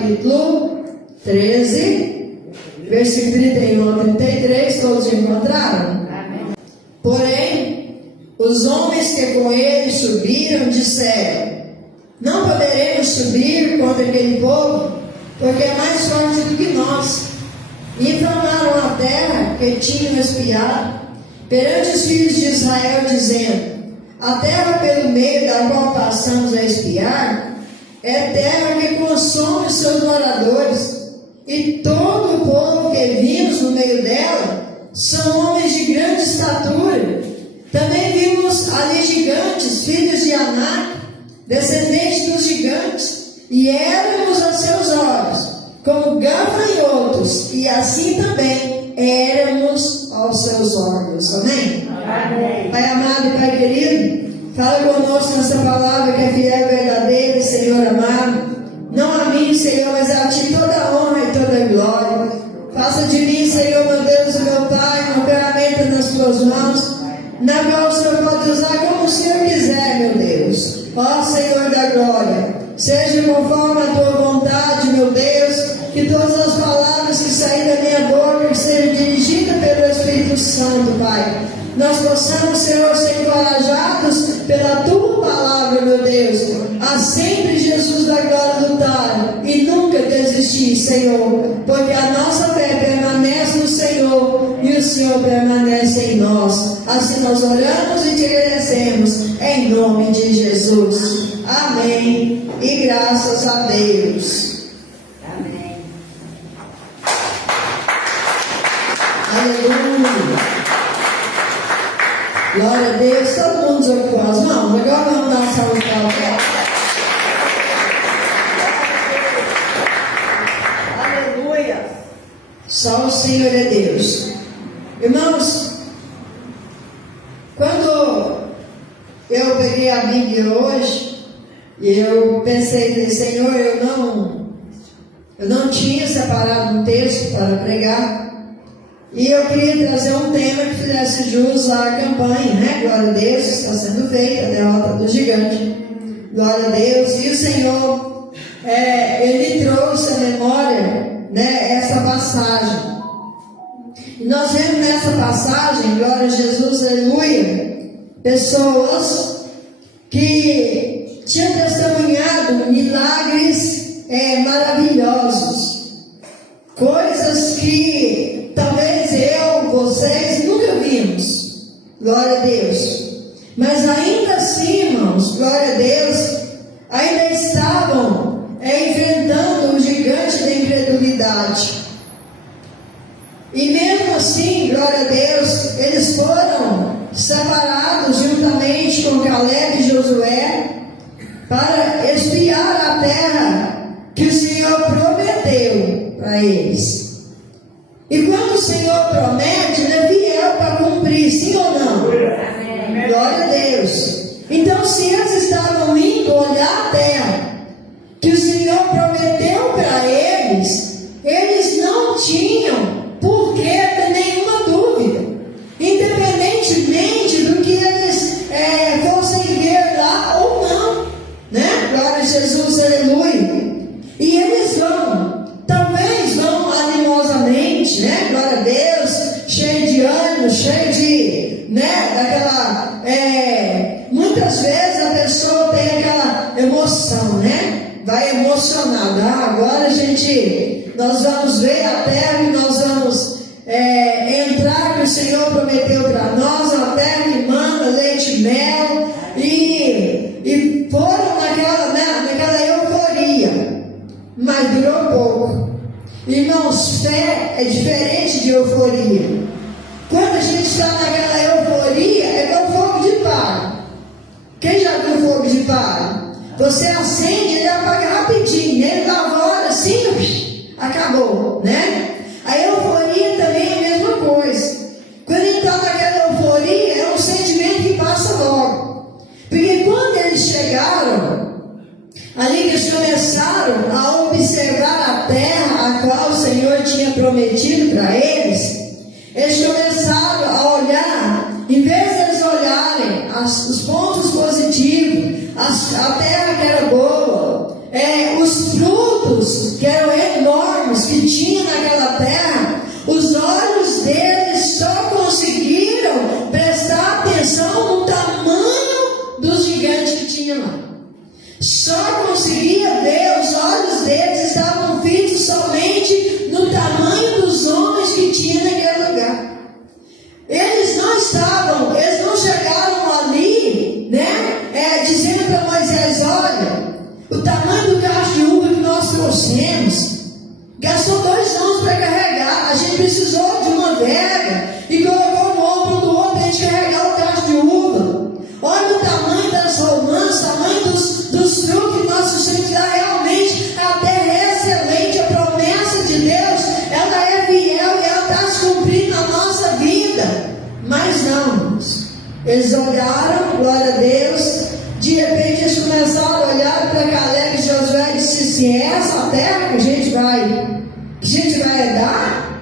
capítulo 13, versículo 31 a 33, todos encontraram? Amém. Porém, os homens que com ele subiram disseram: não poderemos subir contra aquele povo, porque é mais forte do que nós. E inflamaram a terra que tinham espiado perante os filhos de Israel, dizendo: a terra pelo meio da qual passamos a espiar é terra que consome os seus moradores, e todo o povo que vimos no meio dela são homens de grande estatura. Também vimos ali gigantes, filhos de Anak, descendentes dos gigantes, e éramos a seus olhos como gafanhotos, e assim também éramos aos seus olhos. Amém? Amém. Pai amado e Pai querido, fala conosco nessa palavra que é fiel e verdadeira, Senhor amado. Não a mim, Senhor, mas a Ti toda a honra e toda a glória. Faça de mim, Senhor, meu Deus e meu Pai, uma ferramenta nas Tuas mãos, na qual o Senhor pode usar como o Senhor quiser, meu Deus. Ó Senhor da glória, seja conforme a Tua vontade, meu Deus, que todas as palavras que saírem da minha boca sejam dirigidas pelo Espírito Santo, Pai. Nós possamos, Senhor, ser encorajados pela Tua palavra, meu Deus, a sempre Jesus da glória lutar e nunca desistir, Senhor, porque a nossa fé permanece no Senhor e o Senhor permanece em nós. Assim nós oramos e te agradecemos, em nome de Jesus. Amém. E graças a Deus. Amém. Aleluia. Glória a Deus. Todo mundo desocupou as mãos. Agora vamos dar saúde para o pé. Aleluia. Só o Senhor é Deus. Irmãos, quando eu peguei a Bíblia hoje, eu pensei, Senhor, eu não tinha separado um texto para pregar, e eu queria trazer um tema que fizesse jus à campanha, né? Glória a Deus, está sendo feita a derrota do gigante. Glória a Deus. E o Senhor, Ele trouxe à memória, né, essa passagem. E nós vemos nessa passagem, glória a Jesus, aleluia, pessoas que tinham testemunhado milagres maravilhosos, coisas que talvez vocês nunca vimos, glória a Deus, mas ainda assim, irmãos, glória a Deus, ainda estavam enfrentando o gigante da incredulidade. E mesmo assim, glória a Deus, eles foram separados juntamente com Caleb e Josué para espiar a terra que o Senhor prometeu para eles. E quando o Senhor promete, Ele é fiel para cumprir, sim ou não? Amém. Glória a Deus. Então, se eles estavam indo olhar a terra que o Senhor prometeu para eles, eles não tinham por que ter nenhuma dúvida, independentemente do que eles fossem ver lá ou não, né? Glória a Jesus, aleluia. E eles talvez vão animosamente, né? Glória a Deus, cheio de ânimo, cheio de, né? Daquela, muitas vezes a pessoa tem aquela emoção, né? Vai emocionada. Agora nós vamos ver a terra e nós vamos entrar, que o Senhor prometeu para nós, a terra que manda leite e mel, e foram naquela euforia, mas durou pouco. Irmãos, fé é diferente de euforia. Quando a gente está naquela euforia, é como fogo de palha. Quem já viu fogo de palha? Você acende, ele apaga rapidinho, ele dá uma hora assim, acabou, né? A euforia também é a mesma coisa. Quando ele está naquela euforia, é um sentimento que passa logo. Porque quando eles chegaram, ali eles começaram a observar a terra a qual o Senhor tinha prometido para eles, eles começaram a olhar, em vez de eles olharem os pontos positivos, a terra que era boa, os frutos que eram só conseguia ver, os olhos deles estavam fitos somente no tamanho dos homens que tinha naquele lugar. Eles não chegaram ali, né, dizendo para Moisés: olha, o tamanho do cacho de uva que nós trouxemos, gastou 2 anos para carregar, a gente precisou de uma verga e colocou no ombro do outro para a gente carregar o cacho de uva. Olha o tamanho das romãs, o tamanho dos frutos que nós precisamos dar. Realmente a terra é excelente, a promessa de Deus, ela é fiel e ela está se cumprindo na nossa vida. Mas não, irmãos, eles olharam, glória a Deus, de repente eles começaram a olhar para Caleb e Josué e disseram assim: é essa a terra que a gente vai herdar?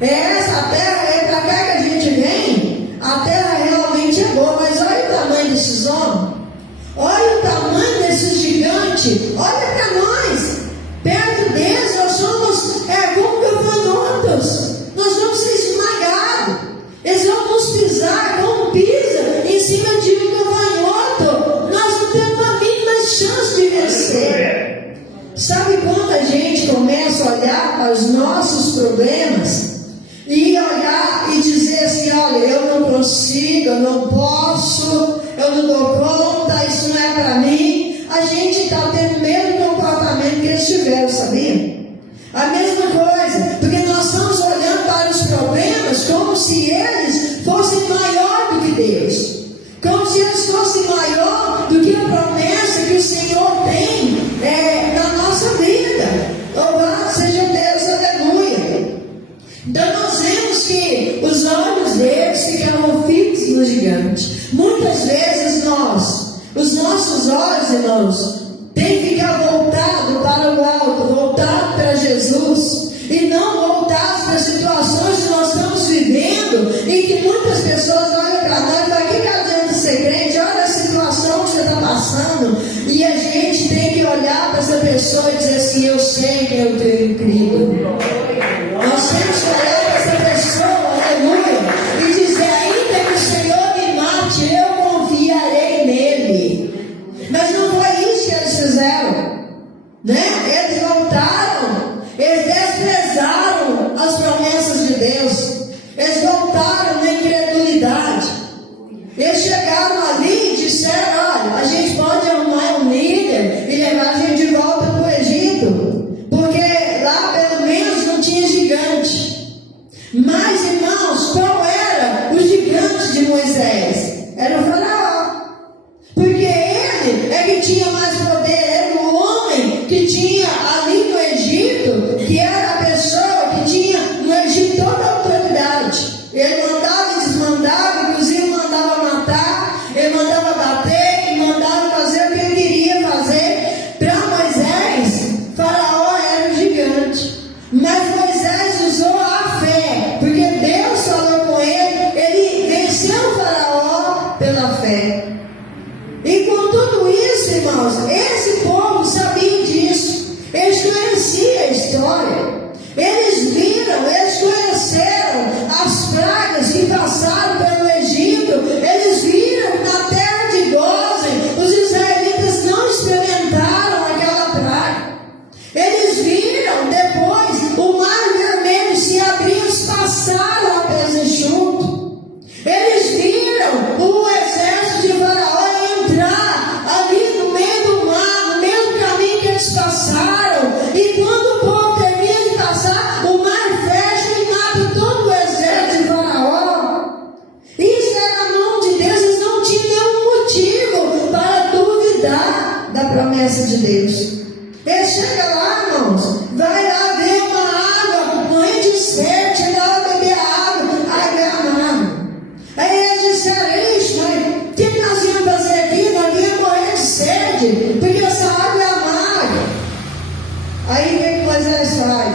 É essa a terra, é para cá que a gente vem? A terra realmente é boa, mas olha o tamanho desses homens, olha o tamanho desses gigantes, olha para nós, perto deles nós somos como gafanhotos, nós vamos ser esmagados, eles vão nos pisar como pisa em cima de um gafanhoto, nós não temos a mínima chance de vencer. Sabe quando a gente começa a olhar para os nossos problemas e olhar e dizer assim: olha, eu não consigo, eu não posso, eu não dou conta, isso não é para mim, a gente está tendo o mesmo comportamento que eles tiveram, sabia? A mesma coisa, porque nós estamos olhando para os problemas como se eles fossem maior do que Deus, como se eles fossem maior do que a promessa que o Senhor tem na nossa vida. Louvado seja Deus, aleluia. Então nós vemos que os olhos deles ficavam fixos no gigante. Muitas vezes os nossos olhos, irmãos, tem que ficar voltado para o alto, voltado para Jesus, e não voltado para as situações que nós estamos vivendo, e que muitas pessoas olham para nós e falam: o que adianta ser crente? Olha a situação que você está passando, e a gente tem que olhar para essa pessoa e dizer assim: eu sei que eu tenho crido. Nós temos que olhar para essa pessoa, aleluia, e dizer: ainda que o Senhor me mate, eu confiarei nele. Mas não foi isso que eles fizeram, né? Eles voltaram, eles desprezaram as promessas de Deus, eles voltaram na incredulidade. Eles chegaram ali e disseram: olha, a gente pode arrumar um líder e levar a gente de volta para o Egito, porque lá pelo menos não tinha gigante. Mas, irmãos, qual era o gigante de Moisés? Era o faraó, porque ele é que tinha mais poder, era o homem que tinha ali no Egito, que era a pessoa que tinha no Egito toda a autoridade. Ele mandava e desmandava, inclusive mandava matar, ele mandava bater, ele mandava fazer o que ele queria fazer. Para Moisés, Faraó era o gigante, mas Moisés usou a fé, porque Deus falou com ele venceu o Faraó pela fé. E com tudo isso, irmãos, esse povo sabia disso, eles conheciam a história, eles viram, eles conheceram as pragas que passaram pelo Egito, eles viram na terra de Gósen, os israelitas não experimentaram aquela praga, eles viram depois o mar vermelho se abrir, eles passaram a pés enxutos, eles viram o exército de Faraó entrar ali no meio do mar, no mesmo caminho que eles passaram, e quando o povo termina de passar, o mar fecha e mata todo o exército de Faraó. Isso era a mão de Deus, eles não tinham nenhum motivo para duvidar da promessa de Deus. Ele chega lá, irmãos, vai lá ver uma água, morrer de sede, chega lá beber a água é amarga. Aí eles disseram: ixi, mas o que nós íamos fazer aqui? Nós íamos morrer de sede, porque essa água é amarga. Aí o que Moisés faz?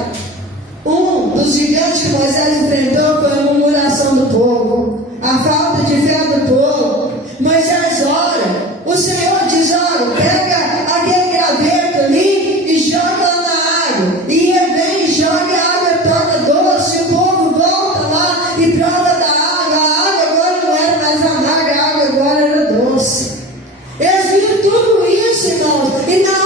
Um dos gigantes que Moisés enfrentou foi a murmuração do povo, a falta de fé do povo. Moisés ora, o Senhor diz: olha, pega aquele graveto ali e joga lá na água, e ele vem e joga, a água torna doce, o povo volta lá e prova da água, a água agora não era mais amarga, a água agora era doce. Eles viram tudo isso, irmãos, e na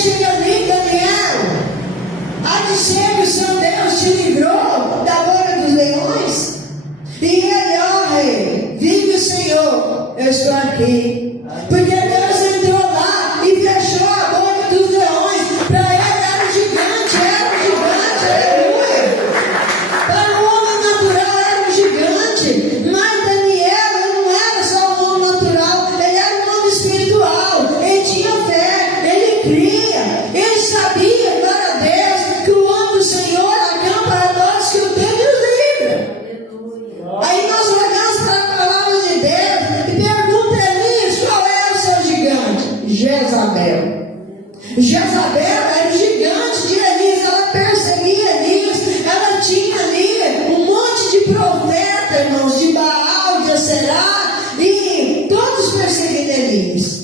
chega ali, Daniel, há de ser que o seu Deus te livrou da boca dos leões? E ele, ó rei, vive o Senhor, eu estou aqui. Porque Deus entrou lá e fechou a boca dos leões. Para ele era um gigante, aleluia. Para o homem natural era um gigante. Mas Daniel, ele não era só um homem natural, ele era um homem espiritual. Ele tinha fé, ele cria, ele sabia, glória a Deus, que o homem do Senhor acampa a nós, que o Deus nos livra. Aí nós olhamos para a palavra de Deus e pergunta a Elias, qual é o seu gigante? Jezabel. Jezabel era o gigante de Elias, ela perseguia Elias, ela tinha ali um monte de profeta, irmãos, de Baal, de Aserá, e todos perseguindo Elias.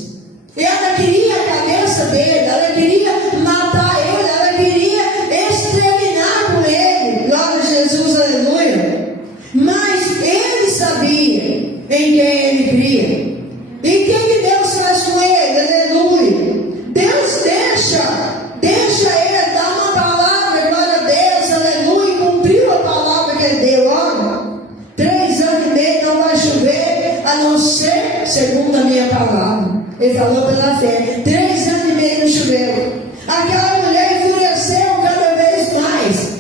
E ela queria a cabeça dele, ela queria matar ele, ela queria exterminar com ele. Glória a Jesus, aleluia. Mas ele sabia em quem ele cria. E o que Deus faz com ele? Aleluia. Deus deixa ele dar uma palavra, glória a Deus, aleluia, e cumpriu a palavra que ele deu. Olha, 3 anos e meio não vai chover, a não ser segundo a minha palavra. Ele falou pela fé. 3 anos e meio não choveu. Aquela mulher enfureceu cada vez mais.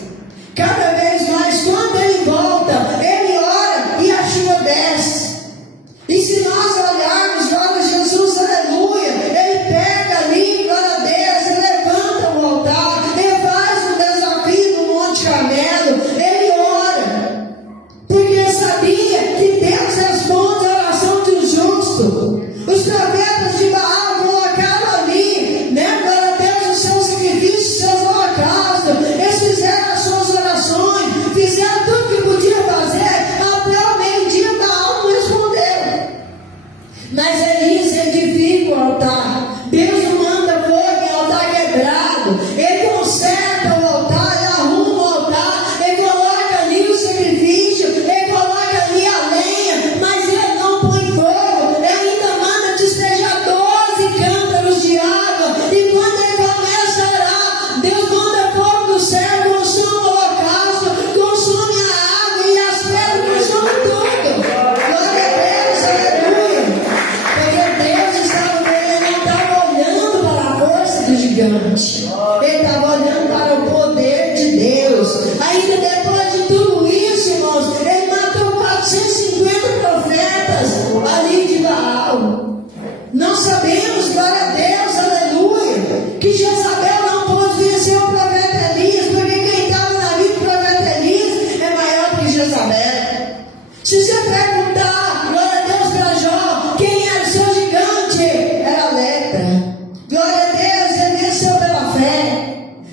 Cada vez mais, quando ele volta, ele ora e a chuva desce. E se nós olharmos, glória a Jesus, aleluia, ele pega ali, glória a Deus, ele levanta o altar, ele faz um desafio no Monte Carmelo, ele ora, porque sabia que Deus responde a oração do justo. Os profetas de Baal colocaram ali, né, glória a Deus, os seus sacrifícios, seus holocaustos, eles fizeram as suas orações, fizeram tudo que podia fazer, até o meio-dia Baal não respondeu. Mas Elias edifica o altar. Deus não manda fogo em altar quebrado. Ele conserta o altar, ele arruma o altar, ele coloca ali o sacrifício, ele coloca ali a lenha, mas ele não põe fogo. Ele ainda manda despejar 12 cântaros de água. E quando ele começa a orar, Deus manda fogo do céu, consome o holocausto, consome a água e as pedras, consome tudo. Glória a Deus, aleluia. Porque Deus estava vendo, ele não estava olhando para a força do gigante, ele estava olhando para o poder de Deus. Ainda depois de tudo isso, irmãos, ele matou 450 profetas ali de Baal. Nós sabemos, glória a Deus, aleluia, que Jezabel não pôde vencer o profeta Elias, porque quem estava na vida do profeta Elias é maior que Jezabel. Se você perguntar, glória a Deus, para Jó, quem era o seu gigante? Era a lepra. Glória a Deus, ele venceu pela fé.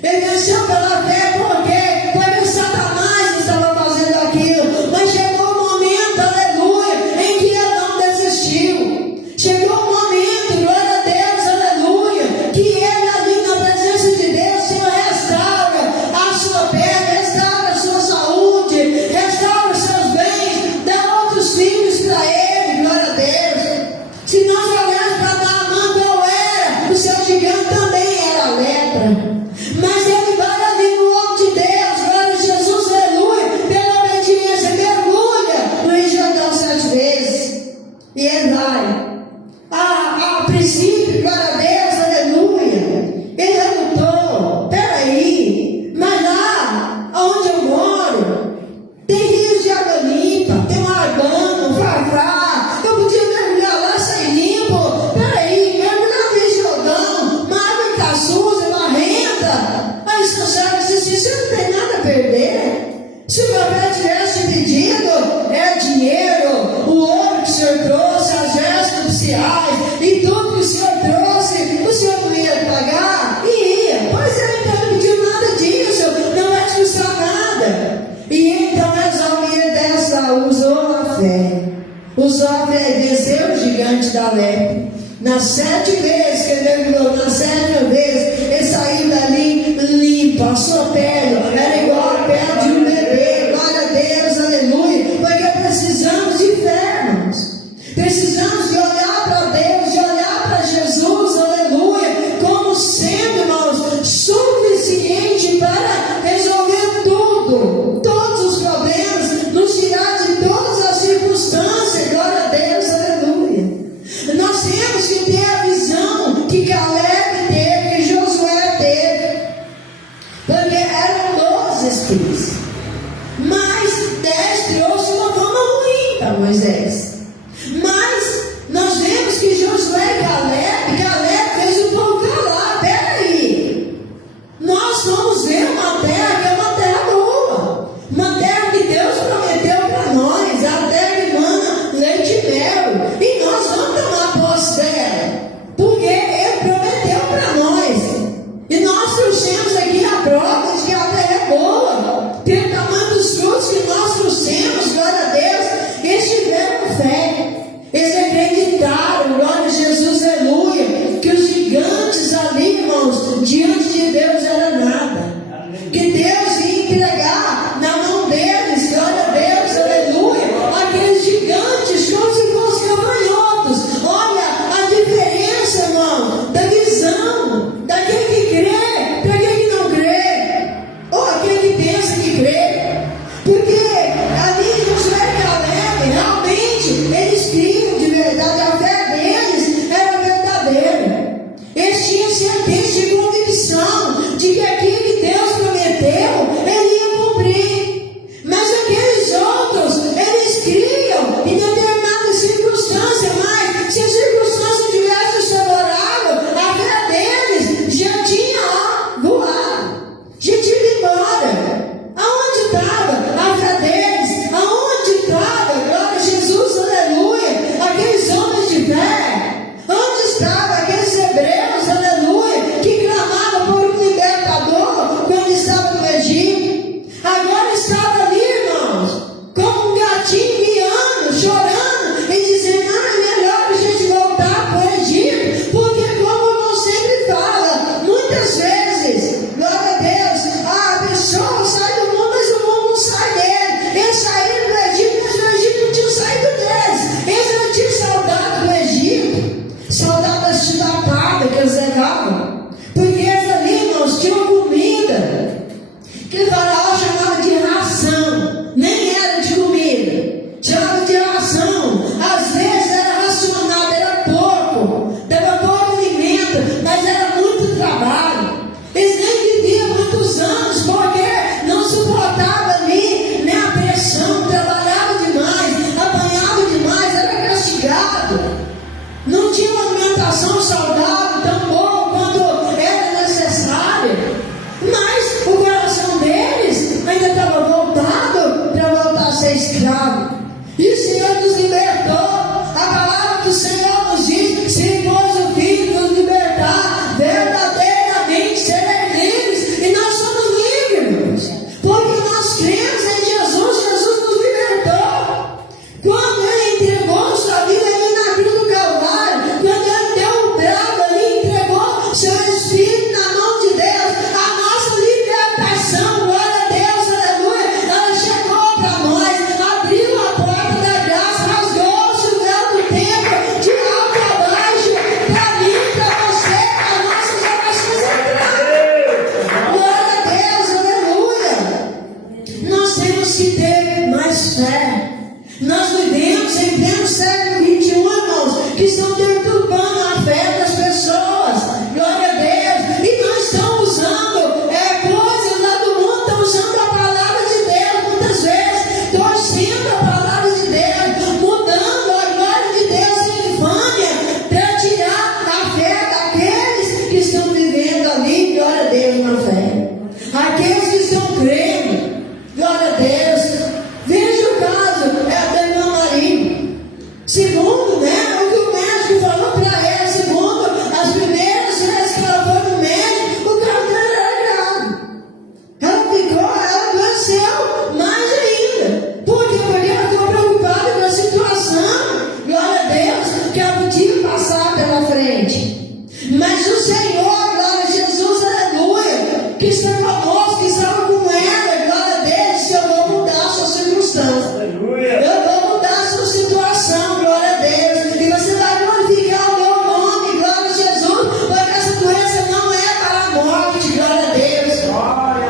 Ele venceu pela fé porque Satanás estava fazendo aquilo. Mas chegou o momento, aleluia, em que ele não desistiu. Chegou o momento, glória a Deus, aleluia, que ele ali na presença de Deus, Senhor, restaura a sua pele, restaura a sua saúde, restaura os seus bens, dá outros filhos para ele, glória a Deus. Se nós olharmos para Naamã, qual era? O seu gigante também era a lepra. Mas ele vai ali no nome de Deus, glória a Jesus, aleluia, pela obediência, mergulha no Rio Jordão 7 vezes. E ele vai. A princípio, glória a Deus, aleluia, ele lutou. Peraí, mas lá onde eu moro, tem rios de água limpa, tem um argano, um farfá. Eu podia mergulhar lá, sair limpo. Peraí, mergulhar no Rio Jordão, uma água que está suja, barrenta. Aí você consegue assistir, você não tem nada a perder. Se o profeta tivesse te pedido, dinheiro, o ouro que o Senhor trouxe, as vestes nupciais e tudo que o Senhor trouxe, o Senhor não ia pagar? Ia. Pois ele então não pediu nada disso, não vai te custar nada. E então resolve ir dessa, usou a fé. Usou a fé, venceu o gigante da lepra. Nas 7 vezes que ele mergulhou, na 7ª vez, ele saiu dali limpo, a sua pele era igual a pele de um bebê. Glória a Deus, aleluia. Porque precisamos de fé, irmãos. Precisamos de olhar para Deus, de olhar para Jesus, aleluia, como sendo, irmão, preço da paga que eles levavam. Porque eles ali, irmãos, tinham comida que o faraó chamava de ração. Nem era de comida, chamava de ração. Às vezes era racionado, era pouco, dava pouco alimento, mas era muito trabalho. Eles nem viviam muitos anos, porque não suportava ali, né, a pressão, trabalhava demais, apanhava demais, era castigado. Não tinha uma alimentação saudável tão boa quanto era necessária. Mas o coração deles ainda estava voltado para voltar a ser escravo. E o Senhor nos libertou. A palavra do Senhor nos diz: se pois o Filho nos libertar, verdadeiramente seremos livres. E nós somos livres, irmãos, porque nós cremos em Jesus. Jesus nos libertou. Quando Ele entregou sua vida ali na cruz do Calvário, quando Ele deu o brado ali, entregou seu Espírito na mão de Deus, a nossa libertação, glória a Deus, aleluia, ela chegou para nós, abriu a porta da graça, rasgou-se o véu do templo, de alto a baixo, para mim, para você, para nossas orações. Glória a Deus, aleluia. Nós temos que ter mais fé. Nós vivemos em pleno século XXI, irmãos, que estão perturbando a fé das pessoas. Glória a Deus. E nós estamos usando coisas lá do mundo, estamos usando a palavra de Deus muitas vezes, torcendo a palavra de Deus, mudando a glória de Deus em infâmia, para tirar a fé daqueles que estão vivendo ali, glória a Deus, na fé. Aqueles que estão crendo, glória a Deus. Veja o caso da irmã Maria. Segundo, né, o que o médico falou para ela, segundo as primeiras vezes que ela foi no médico, o carro dela era grave. Ela adoeceu mais ainda. Por quê? Porque ela ficou preocupada com a situação, glória a Deus, que ela podia passar pela frente. Mas o Senhor, glória a Jesus, aleluia, que está conosco, que estava com ela, glória a Deus, disse: eu vou mudar a sua circunstância. Eu vou mudar a sua situação, glória a Deus. E você vai glorificar o meu nome, glória a Jesus, porque essa doença não é para a morte, glória a Deus.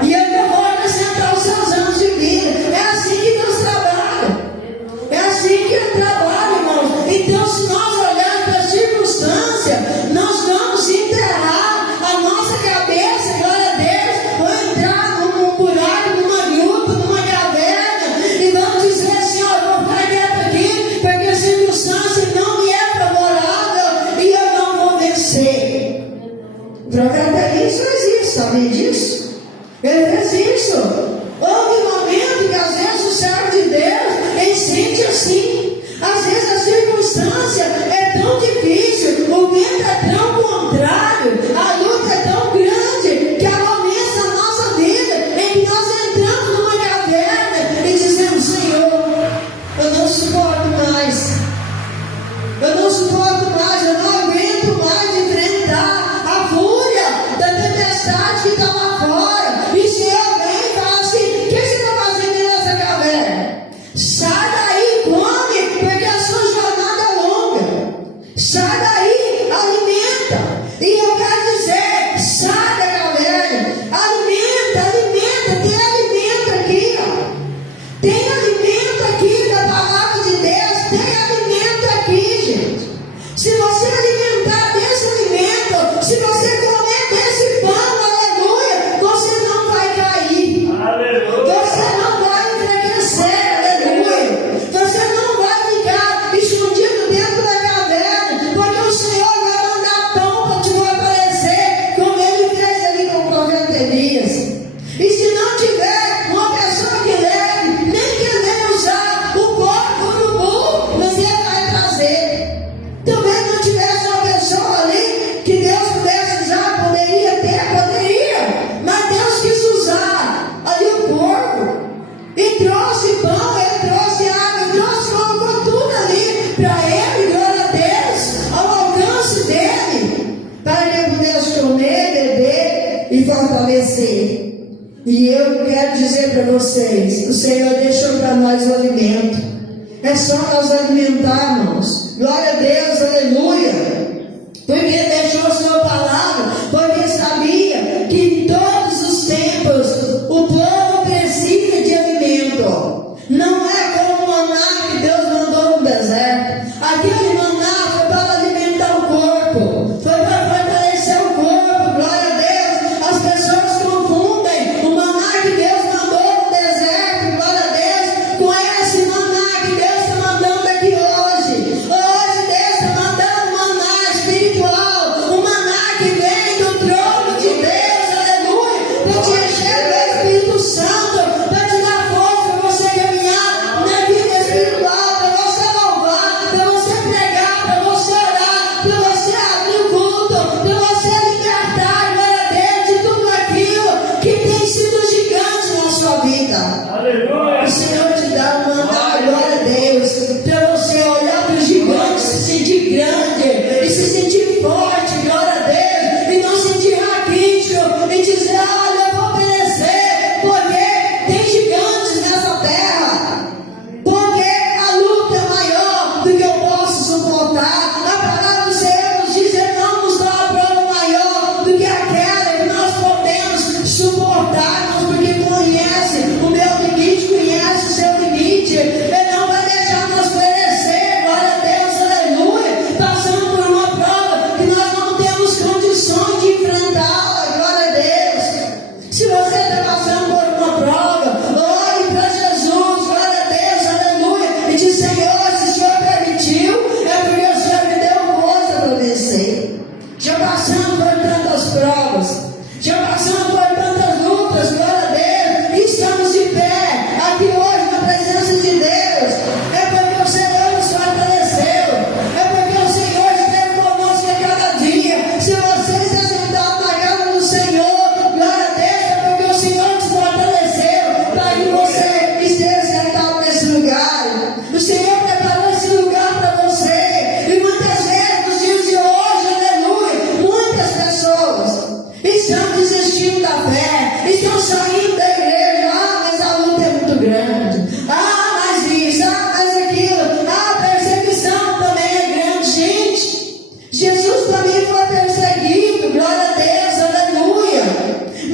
E eu vou acrescentar os seus anos de vida. É assim que Deus trabalha. É assim que Ele trabalha, irmãos. Então, se nós olharmos para a circunstância, nós vamos enterrar a nossa cabeça, glória a Deus, ou entrar num buraco, numa gruta, numa caverna, e vamos dizer assim: ó, eu vou ficar quieto aqui, porque a circunstância não me é favorável e eu não vou vencer. O profeta Elias fez isso, sabia disso? Ele fez isso. Houve um momento que às vezes o servo de Deus, ele sente assim. Às vezes a circunstância é tão difícil, o vento é tão contrário, a luta é tão grande, que há momentos na nossa vida em que nós entramos numa caverna e dizemos: Senhor, eu não suporto mais. Eu não suporto mais, eu não aguento mais enfrentar a fúria da tempestade que está lá fora. E o Senhor vem e fala assim: o que você está fazendo nessa caverna? Sai daí, come, porque a sua jornada é longa. Sai daí, alimenta. E eu quero dizer: sai da caverna, alimenta, tem alimento aqui, ó. Tem alimento aqui da palavra de Deus, tem alimento aqui, gente. Se você alimentar desse alimento, se você comer desse pão, aleluia, você não vai cair. Aleluia. Você não vai enfraquecer, aleluia. Você não vai ficar escondido dentro da caverna, porque o Senhor vai mandar pão para te fortalecer, como Ele fez ali com o profeta Elias. E se não tiver uma pessoa que leve, nem querer usar o corpo do burro, você vai trazer. Talvez não tivesse uma pessoa ali que Deus pudesse usar, poderia, mas Deus quis usar ali o corpo, e trouxe pão, Ele trouxe água, trouxe, colocou tudo ali para Ele, glória a Deus, ao alcance dele, para que Ele pudesse comer, beber e fortalecer. E eu quero dizer para vocês: o Senhor deixou para nós o alimento. É só nós alimentarmos. Glória a Deus, aleluia. Porque condições de enfrentá-la, glória a Deus. Se você está passando por uma prova, olhe para Jesus, glória a Deus, aleluia, e diz: Senhor, se o Senhor permitiu, é porque o Senhor me deu força para vencer. Já passamos por tantas provas, já passamos por tantas lutas, glória a Deus, e estamos de pé aqui hoje na presença de Deus. É porque o Senhor nos fortaleceu, é porque o Senhor esteve conosco a cada dia. Se você está sentado na casa do Senhor, glória a Deus, é porque o Senhor te fortaleceu para que você esteja sentado nesse lugar. O Senhor preparou esse lugar para você. E muitas vezes, nos dias de hoje, aleluia, muitas pessoas estão desistindo da fé, estão saindo da igreja. Ah, mas a luta é muito grande. Ah, mas isso, ah, mas aquilo. Ah, a perseguição também é grande. Gente, Jesus também foi perseguido, glória a Deus, aleluia.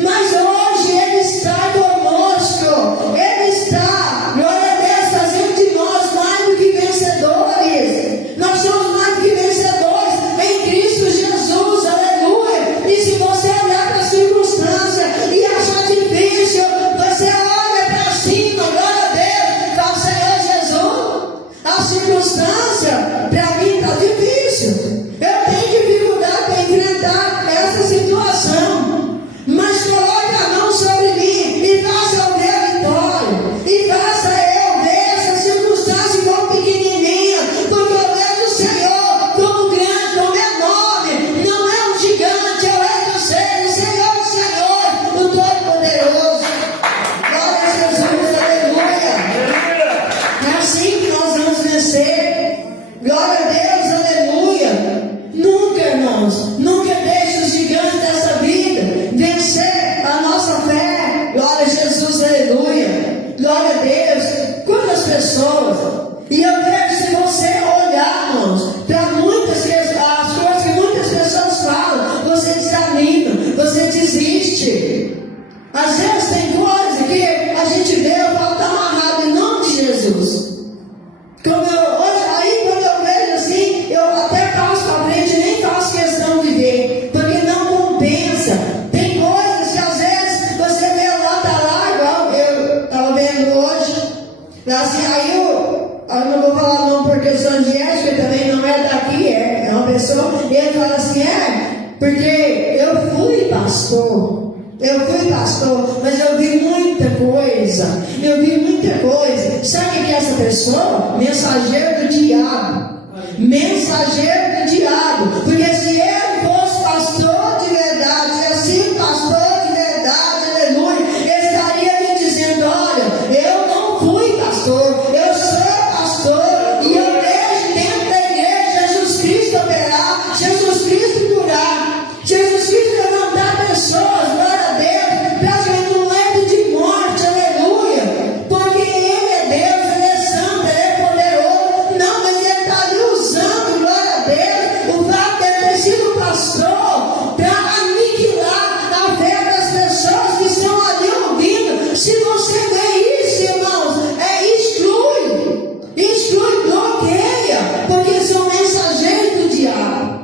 Mas hoje Ele está conosco. Ele está, glória a Deus, fazendo de nós mais do que vencedores. Nós somos mais do que vencedores em Cristo Jesus, aleluia. E se você olhar para a circunstância e achar difícil, você olha para cima, glória a Deus, fala: Senhor Jesus, a circunstância para mim está difícil. Eu tenho dificuldade para enfrentar essa situação. Mas coloque a mão sobre mim e faça eu ver a vitória. E faça eu ver essa circunstância como pequenininha, porque eu vejo o Senhor como grande, como enorme. Não é um gigante, é o Rei dos Reis, o Senhor do Senhor, o Todo-Poderoso. Glória a Jesus, aleluia. É assim que nós vamos vencer. Glória a Deus, aleluia. Nunca, irmãos, nunca deixe os gigantes dessa vida vencer a nossa fé. Glória a Jesus, aleluia. Glória a Deus. Quantas pessoas, e eu vejo, se você olhar, irmãos, para muitas as coisas que muitas pessoas falam, você desanima, você desiste. Às vezes tem coisa que a gente vê, eu falo: está amarrado em nome de Jesus. Aí quando eu vejo assim, eu até passo para frente e nem faço questão de ver, porque não compensa. Tem coisas que às vezes você vê lá, tá lá, igual eu estava vendo hoje, assim, aí eu não vou falar não por questão de ética, também não é daqui, é uma pessoa, e ele fala assim: porque eu fui pastor, mas eu vi muita coisa. Sabe o que é essa pessoa? Mensageiro do diabo. Porque se ele fosse pastor de verdade, se assim pastor de verdade, aleluia, ele estaria me dizendo: olha, eu não fui pastor, eu sou pastor, e eu vejo dentro da igreja Jesus Cristo operar, Jesus Cristo curar, Jesus Cristo levantar pessoas, glória a Deus, para que não leve de morte, aleluia, porque Ele é Deus, Ele é santo, Ele é poderoso. Não, mas Ele está ali usando, glória a Deus, o fato de Ele ter sido pastor para aniquilar a fé das pessoas que estão ali ouvindo. Se você vê isso, irmãos, exclui, bloqueia, porque são mensageiros do diabo.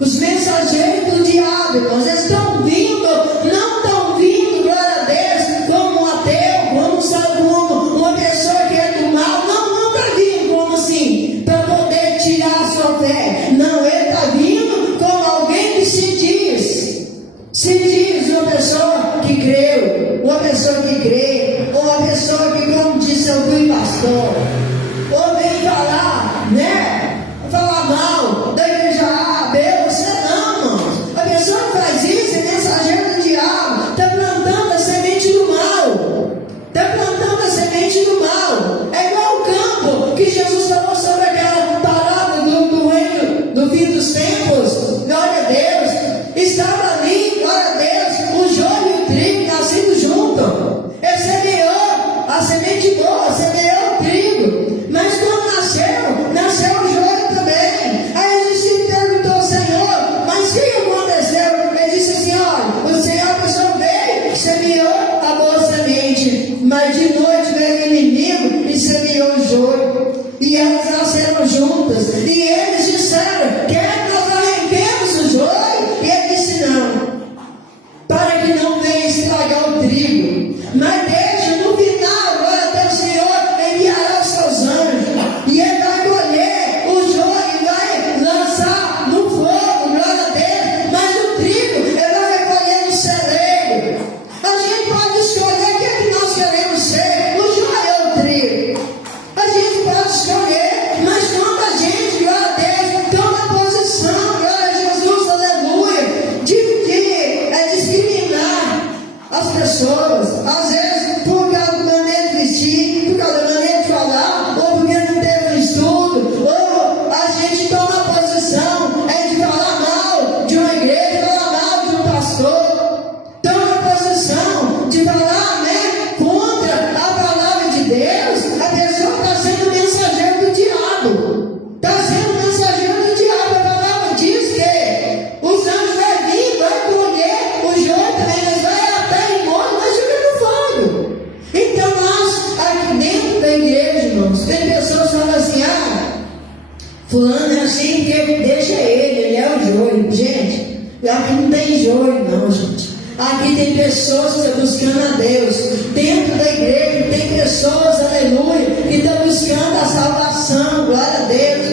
Os mensageiros do diabo, irmãos, eles estão vindo, não estão vindo, glória a Deus, como um ateu, como uma pessoa que é do mal. Não está vindo como assim, para poder tirar a sua fé. Não, ele está vindo como alguém que se diz uma pessoa que creu, uma pessoa que crê, ou uma pessoa que, como disse, eu fui pastor, ou vem falar, né? Falar mal da igreja A, B, você não, irmãos. A pessoa que faz isso é mensageiro do diabo, está plantando a semente do mal. É igual o campo que Jesus falou sobre aquela parábola do reino do fim dos tempos. Glória a Deus. Estava ali, glória a Deus. tem joio, não, gente. Aqui tem pessoas que estão buscando a Deus. Dentro da igreja tem pessoas, aleluia, que estão buscando a salvação, glória a Deus.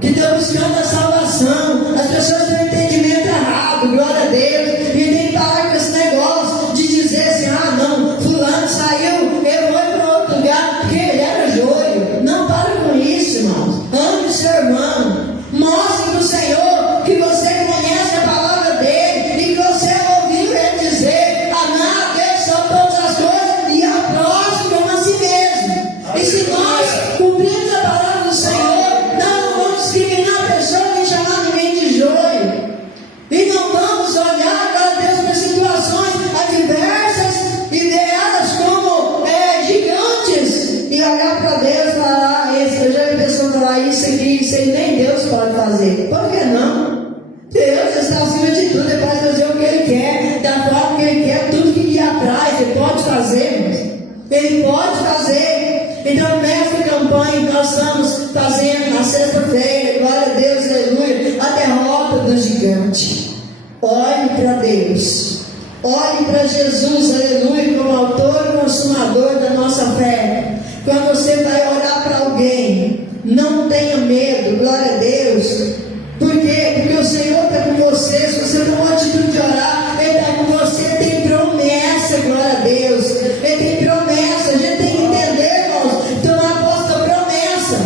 Que estão buscando a salvação. As pessoas têm um entendimento errado, glória a Deus. E tem que parar com esse negócio de dizer assim: ah, não, fulano saiu, eu vou para outro lugar, porque ele era joio. Não, para com isso, irmãos. Ame o seu irmão. Mostre para o Senhor que você conhece a palavra dele e que você ouviu ele dizer: amar a Deus são todas as coisas e ao próximo como a si mesmo. E se nós cumprirmos a palavra do Senhor, não vamos discriminar a pessoa nem chamar ninguém de joio. E não vamos olhar para Deus para situações adversas e ver elas como gigantes e olhar para Deus e falar: eu já vi pessoa falar isso aqui, isso aí nem Deus pode fazer. Por que não? Deus está acima de tudo, ele pode fazer o que ele quer, da forma que ele quer, tudo que lhe atrai, ele pode fazer. Ele pode fazer. Então, nesta campanha que nós estamos fazendo na sexta-feira, glória a Deus, aleluia, a derrota do gigante. Olhe para Deus, olhe para Jesus, aleluia, como autor e consumador da nossa fé. Quando você vai orar para alguém, não tenha medo, glória a Deus. Por quê? Porque o Senhor está com você. Se você tomou a atitude de orar, Ele está com você. Tem promessa, glória a Deus. Ele tem promessa. A gente tem que entender, irmãos, tomar posse da promessa.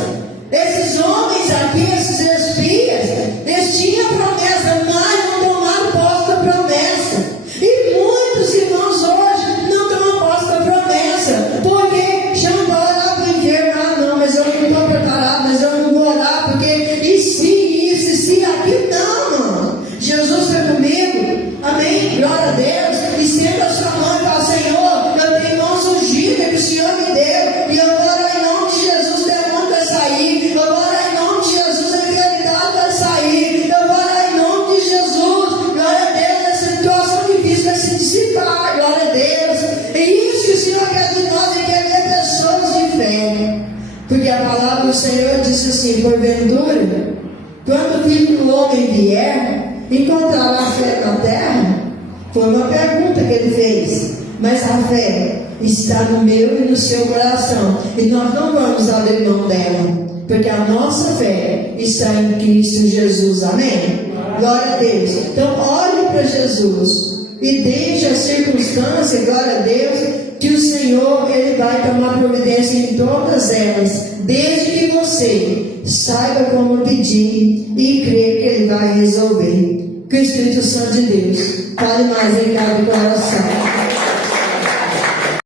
Esses homens aqui, esses espias, eles tinham promessa, mas não tomaram posse da promessa. E muitos irmãos hoje não tomam posse da promessa, porque chamam para orar para o inferno. Ah, não, mas eu não estou preparado, mas eu não vou orar, porque e se isso, e se aquilo, não, mano. Jesus foi comigo, amém, glória a Deus. E senta a sua mão e fala: Senhor, eu tenho mãos ungidas que o Senhor me deu, e eu vou orar em nome de Jesus, o demônio vai sair. Eu vou orar em nome de Jesus, a enfermidade vai sair. Eu vou orar em nome de Jesus, glória a Deus, essa situação difícil vai se dissipar, glória a Deus. É isso que o Senhor quer de nós, Ele quer ver pessoas de fé. Porque a palavra do Senhor disse assim: porventura, quando o Filho do Homem vier, encontrará fé na terra? Foi uma pergunta que ele fez. Mas a fé está no meu e no seu coração, e nós não vamos abrir mão dela, porque a nossa fé está em Cristo Jesus, amém? Glória a Deus. Então olhe para Jesus e deixe a circunstância, glória a Deus, que o Senhor, Ele vai tomar providência em todas elas, desde que você saiba como pedir e crer que Ele vai resolver. Que o Espírito Santo de Deus fale mais em cada coração.